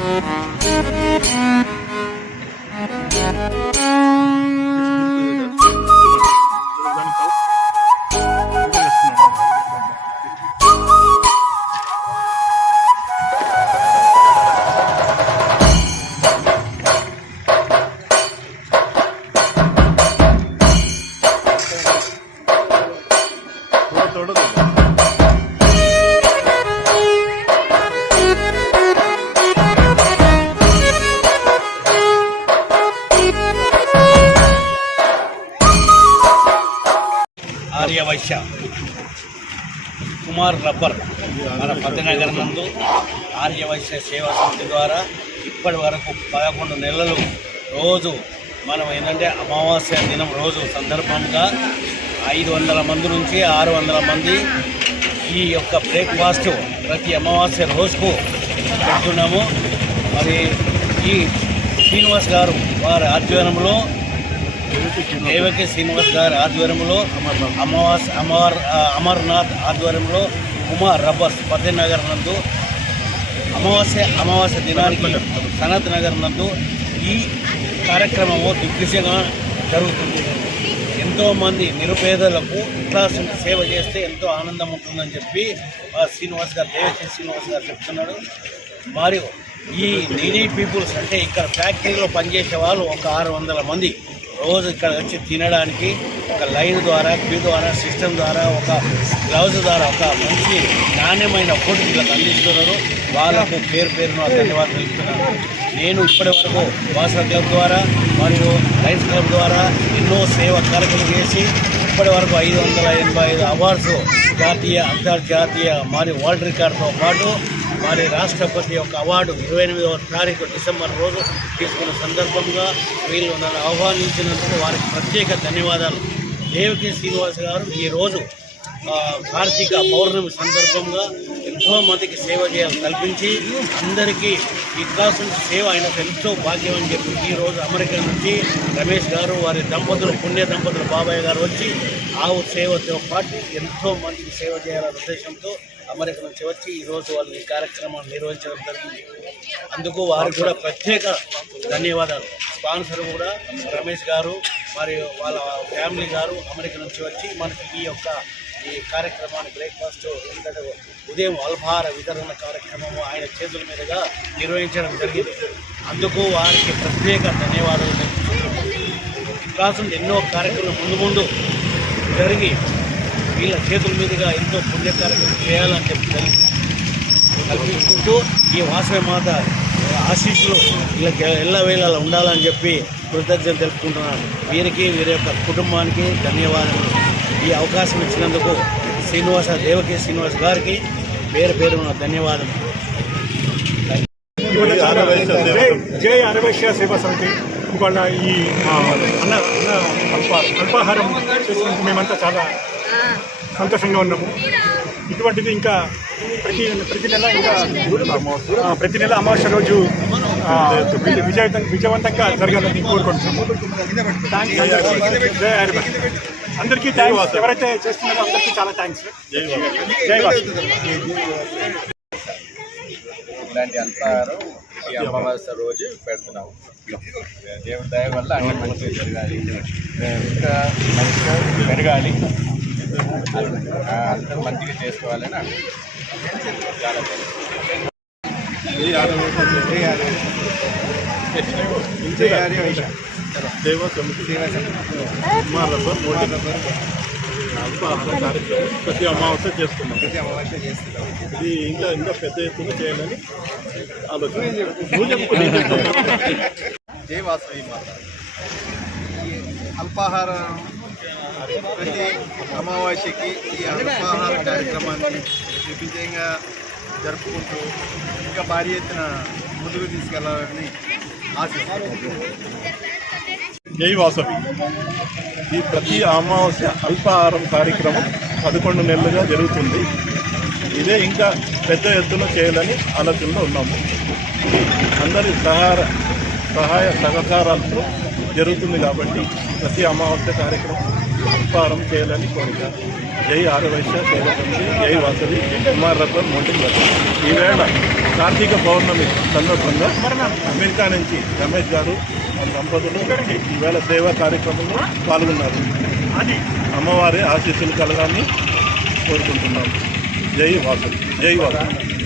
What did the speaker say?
Thank you. Vaishya. Kumar rubber మన పద్దనగర్ నందు ఆర్యవైశ్య సేవా సమితి ద్వారా ఇప్పటి వరకు పదకొండు నెలలు రోజు మనం ఏంటంటే అమావాస్య దినం రోజు సందర్భంగా ఐదు వందల మంది నుంచి ఆరు వందల మంది ఈ యొక్క బ్రేక్ఫాస్ట్ ప్రతి అమావాస్య రోజుకు పెడుతున్నాము. మరి ఈ శ్రీనివాస్ గారు వారి ఆధ్వర్యంలో దేవకి శ్రీనివాస్ గారి ఆధ్వర్యంలో అమావాస్ అమర్ అమర్నాథ్ ఆధ్వర్యంలో ఉమా రబ్బర్స్ పద్దెనగర్ నందు అమావాస్య అమావాస్య దినానికి సనత్ నగర్ నందు ఈ కార్యక్రమము దిగ్విజయంగా జరుగుతుంది. ఎంతోమంది నిరుపేదలకు ఇట్లా సేవ చేస్తే ఎంతో ఆనందం ఉంటుందని చెప్పి ఆ శ్రీనివాస్ గారు దేవకి శ్రీనివాస్ గారు చెప్తున్నాడు మరియు ఈ నీడీ పీపుల్స్ అంటే ఇక్కడ ఫ్యాక్టరీలో పనిచేసే వాళ్ళు ఒక ఆరు వందల మంది. రోజు ఇక్కడ వచ్చి తినడానికి ఒక లైన్ ద్వారా క్యూ ద్వారా సిస్టమ్ ద్వారా ఒక గ్లౌజ్ ద్వారా ఒక మంచి నాణ్యమైన ఫుడ్ వీళ్ళకి అందిస్తున్నారు. వాళ్ళకు పేరు పేరును ధన్యవాదాలు తెలుపుతున్నాను. నేను ఇప్పటి వరకు వాసా క్లబ్ ద్వారా మరియు లైన్స్ క్లబ్ ద్వారా ఎన్నో సేవ కార్యక్రమం చేసి ఇప్పటి వరకు ఐదు వందల ఎనభై ఐదు అవార్డ్స్ జాతీయ అంతర్జాతీయ మరియు వరల్డ్ రికార్డ్తో పాటు మరి రాష్ట్రపతి యొక్క అవార్డు ఇరవై ఎనిమిదవ తారీఖు డిసెంబర్ రోజు తీసుకున్న సందర్భంగా వీళ్ళు నన్ను ఆహ్వానించినందుకు వారికి ప్రత్యేక ధన్యవాదాలు. దేవికి శ్రీనివాస్ గారు ఈరోజు కార్తీక పౌర్ణమి సందర్భంగా ఎంతో మందికి సేవ చేయాలి. కల్పించి అందరికీ వికాసం సేవ ఆయనకు ఎంతో భాగ్యం అని చెప్పి ఈరోజు అమెరికా నుంచి రమేష్ గారు వారి దంపతులు పుణ్య దంపతులు బాబాయ్ గారు వచ్చి ఆవు సేవతో పాటు ఎంతో మందికి సేవ చేయాలనే ఉద్దేశంతో అమెరికా నుంచి వచ్చి ఈరోజు వాళ్ళు ఈ కార్యక్రమాన్ని నిర్వహించడం జరిగింది. అందుకు వారికి కూడా ప్రత్యేక ధన్యవాదాలు. స్పాన్సర్ కూడా రమేష్ గారు మరియు వాళ్ళ ఫ్యామిలీ గారు అమెరికా నుంచి వచ్చి మనకి ఈ యొక్క ఈ కార్యక్రమాన్ని బ్రేక్ఫాస్ట్ ఎందుకంటే ఉదయం అల్పాహార వితరణ కార్యక్రమము ఆయన చేతుల మీదుగా నిర్వహించడం జరిగింది. అందుకు వారికి ప్రత్యేక ధన్యవాదాలు తెలుపుతున్నాను ఎన్నో కార్యక్రమాలు ముందు ముందు జరిగి వీళ్ళ చేతుల మీదుగా ఎంతో పుణ్య కార్యక్రమం చేయాలని చెప్పి కల్పించుకుంటూ ఈ వాసవి మాత ఆశీస్సులు ఇలా ఎల్లవేళలా ఉండాలని చెప్పి కృతజ్ఞతలు తెలుపుకుంటున్నాను. వీరికి వీరి యొక్క కుటుంబానికి ధన్యవాదాలు ఈ అవకాశం ఇచ్చినందుకు శ్రీనివాస దేవకి శ్రీనివాస్ గారికి పేరు పేరున ధన్యవాదాలు జై జై అరవేశ్య సేవా సమితి. ఇవాళ ఈ అన్న అన్న అల్ప అల్పాహారం చేసినందుకు మేమంతా చాలా సంతోషంగా ఉన్నాము. ఇటువంటిది ఇంకా ప్రతి ప్రతి నెల ఇంకా ఆ, ప్రతి నెల అమావాస్య రోజు విజయవంతంగా జరగాలని కోరుకుంటున్నాము. అందరికీ థ్యాంక్స్ ఎవరైతే చేస్తున్నారో అందరికీ చాలా థ్యాంక్స్ జై వాసు. ఇలాంటి అల్పాహారం ఈ అమావాస్య రోజు పెడుతున్నాము. దేవుడి దయ వల్ల అన్ని మంచిగా జరగాలి. ఇంకా మంచిగా పెరగాలి. ఆ, అందరూ మంచిగా చేసుకోవాలని అనుకుంటున్నాను చాలా థాంక్స్. దేవ సమితి మా రబ్బర్ మోడీ అల్పాహార కార్యక్రమం ప్రతి అమావాస్య చేస్తున్నాం ఇది ఇంకా ఇంకా పెద్ద ఎత్తున చేయాలని ఆలోచన జై వాసవి మాత అల్పాహారం ప్రతి అమావాస్యకి ఈ అల్పాహార కార్యక్రమాన్ని విజయంగా జరుపుకుంటూ ఇంకా భారీ ఎత్తున ముందుకు తీసుకెళ్ళాలని జై వాసవి. ఈ ప్రతి అమావాస్య అల్పాహారం కార్యక్రమం పదకొండు నెలలుగా జరుగుతుంది. ఇదే ఇంకా పెద్ద ఎత్తున చేయాలని ఆలోచనలో ఉన్నాము. అందరి సహార సహాయ సహకారాలతో జరుగుతుంది కాబట్టి ప్రతి అమావాస్య కార్యక్రమం అల్పారం చేయాలని కోరిక. జై ఆరవైశ్య సేవ సమితి జై వాసవి కుమార్ రత్నం మోటింగ్ ఈవేళ కార్తీక పౌర్ణమి సందర్భంగా అమెరికా నుంచి రమేష్ గారు దంపతులు ఈవేళ సేవా కార్యక్రమంలో పాల్గొన్నారు. అది అమ్మవారి ఆశీస్సులు కలగాలని కోరుకుంటున్నాం. జై వాసవి జై వాసవి.